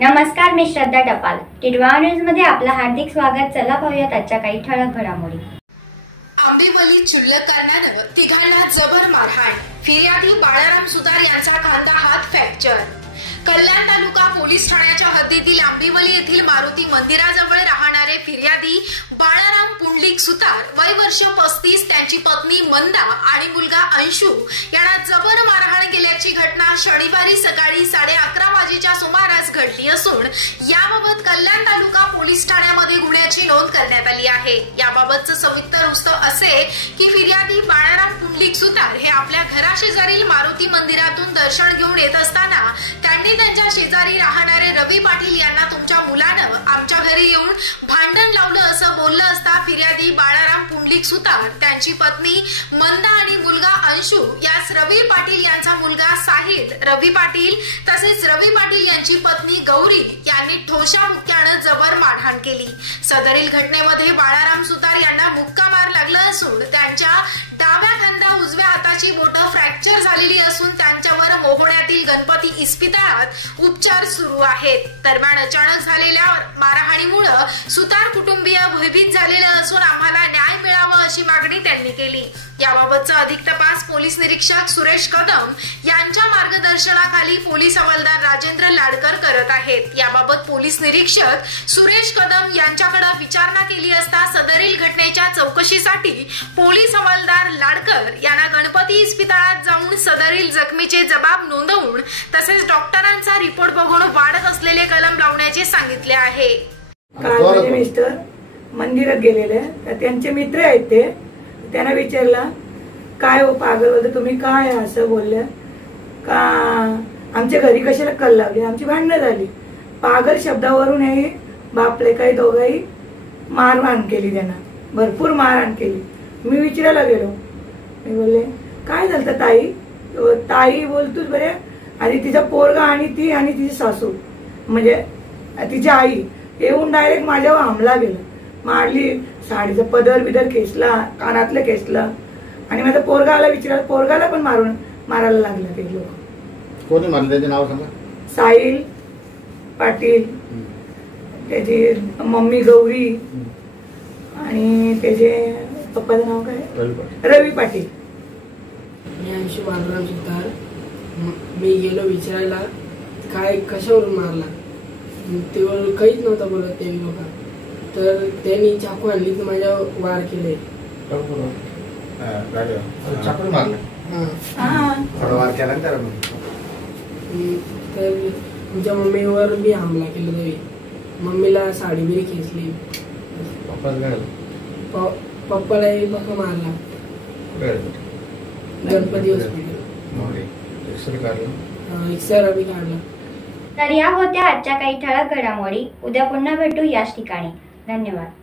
नमस्कार, मी श्रद्धा टपाल. टिडवा न्यूज मध्ये आपलं हार्दिक स्वागत. चला पाहूयात आजच्या काही ठळक घडामोडी. आंबेवलीत क्षुल्लक कारणानं तिघांना जबर मारहाण. फिर्यादी बाळाराम सुतार यांचा खांदा हात फ्रॅक्चर. कल्याण तालुका पोलीस ठाण्याच्या हद्दीतील आंबेवली येथील मारुती मंदिराजवळ राहणारे फिर्यादी बाळाराम पुंडलिक सुतार वय वर्ष 35, त्यांची पत्नी मंदा आणि मुलगा अंशू यांना जबर मारहाण केल्याची घटना शनिवारी सकाळी 11:30 वाजेच्या सुमारास घडली असून याबाबत कल्याण तालुका पोलीस ठाण्यामध्ये गुन्ह्याची नोंद करण्यात आली आहे. याबाबतचं सविस्तर वृत्त असे की फिर्यादी बाळाराम पुंडलिक सुतार हे आपल्या घराशेजारील मारुती मंदिरातून दर्शन घेऊन येत असताना त्यांनी त्यांच्या शेजारी राहणारे रवी पाटील यांना तुमच्या मुलानं आमच्या घरी येऊन भांडण लावलं असं बोललं असता फिर्यादी बाळाराम पुंडलिक सुतार, त्यांची पत्नी मंदा आणि मुलगा अंशू यास रवी पाटील यांचा मुलगा साहिल रवी पाटील तसेच रवी पाटील यांची पत्नी गौरी यांनी ठोशा मुक्क्यानं जबर मारहाण केली. सदरील घटनेमध्ये बाळाराम सुतार यांना मुक्का मार लागला असून त्यांच्या डाव्या खांदा उजव्या हाताची बोटं फ्रॅक्चर झालेली असून त्यांच्यावर मोहोळ्यातील गणपती इस्पितळात उपचार सुरू आहेत. दरम्यान अचानक झालेल्या मारहाणीमुळे सुतार कुटुंबीय भयभीत झालेले असून आम्हाला न्याय मिळावा अशी मागणी त्यांनी केली. याबाबतचा अधिक तपास पोलीस निरीक्षक सुरेश कदम यांच्या मार्गदर्शनाखाली पोलीस हवालदार राजेंद्र लाडकर करत आहेत. याबाबत पोलीस निरीक्षक सुरेश कदम यांच्याकडे विचारणा केली असता सदरील घटनेच्या चौकशीसाठी पोलीस हवालदार लाडकर यांना गणपती इस्पितळात जाऊन सदरील जखमीचे जबाब नोंदवून तसेच डॉक्टरांचा रिपोर्ट बघून वाढत असलेले कलम लावण्याचे सांगितले आहे. काल माझे मिस्टर मंदिरात गेलेले, त्यांचे मित्र आहेत ते. त्यांना विचारला, काय हो पागल होतं तुम्ही, काय असं बोलले का, आमच्या घरी कशाला कल लावली, आमची भांडणं झाली. पागल शब्दावरून हे बापले काही दोघाही मारहाण केली, त्यांना भरपूर मारहाण केली. मी विचारायला गेलो, मी बोलले काय झालं ताई. ताई बोलतोच बरे, आणि तिचा पोरगा आणि ती आणि तिची सासू म्हणजे तिची आई येऊन डायरेक्ट माझ्यावर हमला केला, मारली. साडीचा पदर बिदर खेचला, कानातलं खेचलं, आणि माझा पोरगाला विचारला, पोरगाला पण मारायला लागला. ते लोक कोणी मारले त्याचे नाव सांगा. साहिल पाटील, त्याची मम्मी गौरी आणि त्याचे पप्पाचं नाव काय रवी पाटील. मी अंशू बाळाराम सुतार. मी गेलो विचारायला काय कशावरून मारला, तेव्हा काहीच नव्हता बोलत ते लोक. तर त्यांनी चाकू आणली तर माझ्यावर वार केले. चाकून मारलं. तर तुमच्या मम्मीवर बी हमला केला. तरी मम्मीला साडी बिरी खेचली. पप्पालाही पप्पा मारला गणपती हॉस्पिटल. एक्सरे बी काढला. तर या होत्या आजच्या काही ठळक घडामोडी. उद्या पुन्हा भेटू याच ठिकाणी. धन्यवाद.